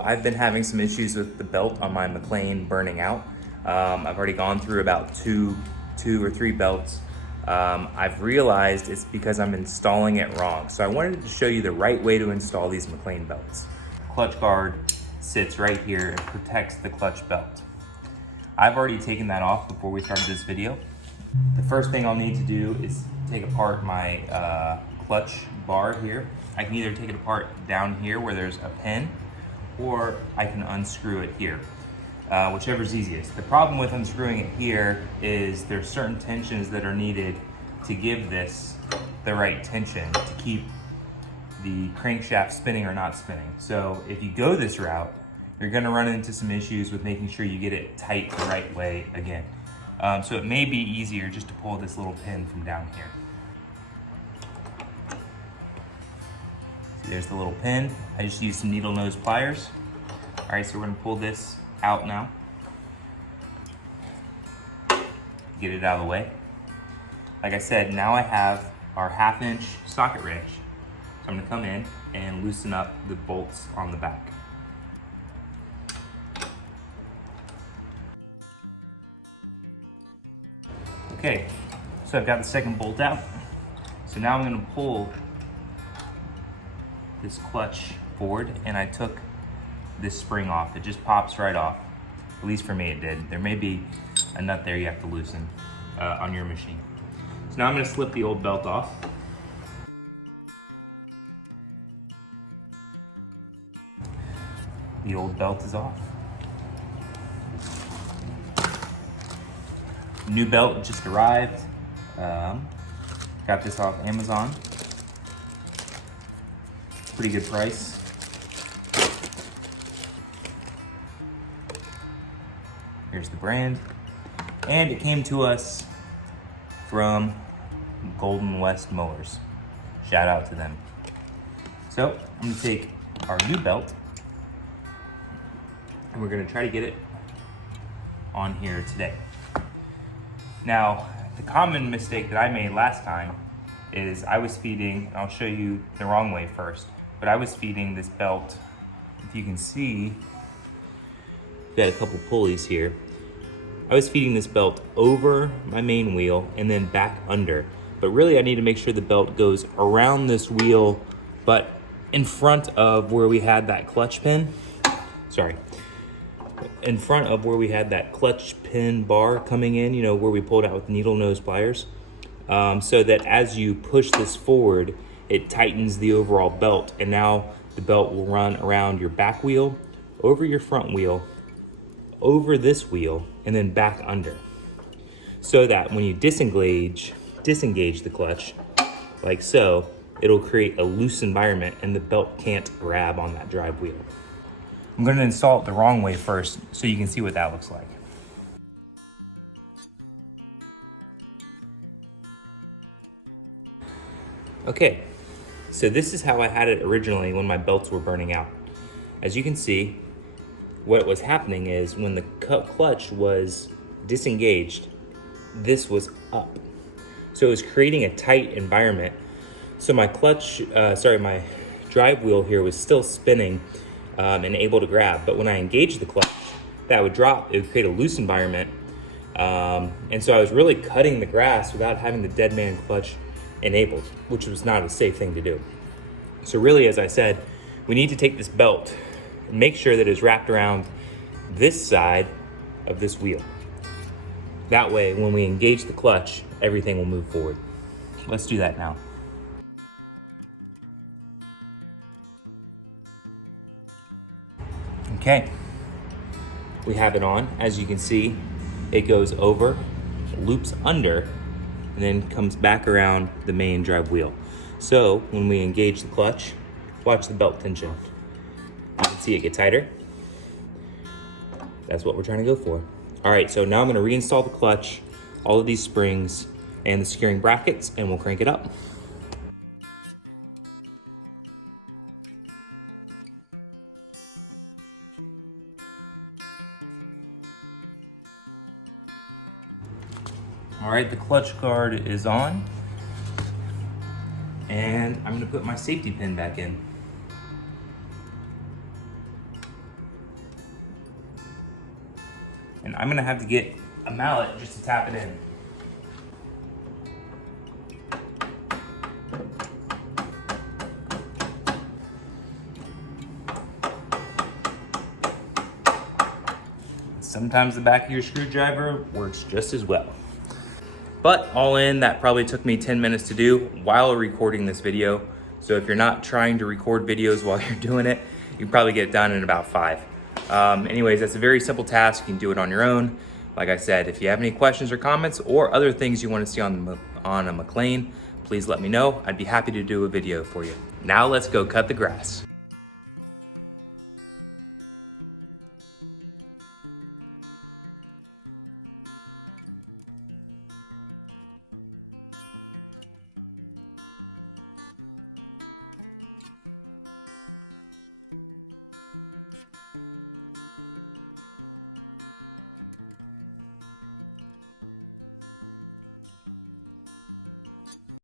So I've been having some issues with the belt on my McLane burning out. I've already gone through about two or three belts. I've realized it's because I'm installing it wrong. So I wanted to show you the right way to install these McLane belts. Clutch guard sits right here and protects the clutch belt. I've already taken that off before we started this video. The first thing I'll need to do is take apart my clutch bar here. I can either take it apart down here where there's a pin, or I can unscrew it here, whichever's easiest. The problem with unscrewing it here is there's certain tensions that are needed to give this the right tension to keep the crankshaft spinning or not spinning. So if you go this route, you're gonna run into some issues with making sure you get it tight the right way again. So it may be easier just to pull this little pin from down here. See, there's the little pin. I just used some needle nose pliers. All right, so we're gonna pull this out now. Get it out of the way. Like I said, now I have our 1/2 inch socket wrench. So I'm gonna come in and loosen up the bolts on the back. Okay, so I've got the second bolt out. So now I'm gonna pull this clutch forward, and I took this spring off. It just pops right off. At least for me it did. There may be a nut there you have to loosen on your machine. So now I'm gonna slip the old belt off. The old belt is off. New belt just arrived. Got this off Amazon. Pretty good price. Here's the brand. And it came to us from Golden West Mowers. Shout out to them. So I'm gonna take our new belt and we're gonna try to get it on here today. Now, the common mistake that I made last time is I was feeding, and I'll show you the wrong way first, but I was feeding this belt, if you can see, got a couple pulleys here. I was feeding this belt over my main wheel and then back under. But really I need to make sure the belt goes around this wheel, but in front of where we had that clutch pin. Sorry. In front of where we had that clutch pin bar coming in, you know, where we pulled out with needle nose pliers, so that as you push this forward, it tightens the overall belt, and now the belt will run around your back wheel, over your front wheel, over this wheel, and then back under. So that when you disengage the clutch, like so, it'll create a loose environment and the belt can't grab on that drive wheel. I'm gonna install it the wrong way first so you can see what that looks like. Okay, so this is how I had it originally when my belts were burning out. As you can see, what was happening is when the clutch was disengaged, this was up. So it was creating a tight environment. So my my drive wheel here was still spinning and able to grab. But when I engaged the clutch, that would drop. It would create a loose environment. And so I was really cutting the grass without having the dead man clutch enabled, which was not a safe thing to do. So really, as I said, we need to take this belt and make sure that it's wrapped around this side of this wheel. That way, when we engage the clutch, everything will move forward. Let's do that now. Okay, we have it on. As you can see, it goes over, loops under, and then comes back around the main drive wheel. So when we engage the clutch, watch the belt tension. You can see it get tighter. That's what we're trying to go for. All right, so now I'm gonna reinstall the clutch, all of these springs, and the securing brackets, and we'll crank it up. All right, the clutch guard is on, and I'm gonna put my safety pin back in. And I'm gonna have to get a mallet just to tap it in. Sometimes the back of your screwdriver works just as well. But all in, that probably took me 10 minutes to do while recording this video. So if you're not trying to record videos while you're doing it, you can probably get it done in about 5. Anyways, that's a very simple task. You can do it on your own. Like I said, if you have any questions or comments or other things you want to see on a McLane, please let me know. I'd be happy to do a video for you. Now let's go cut the grass.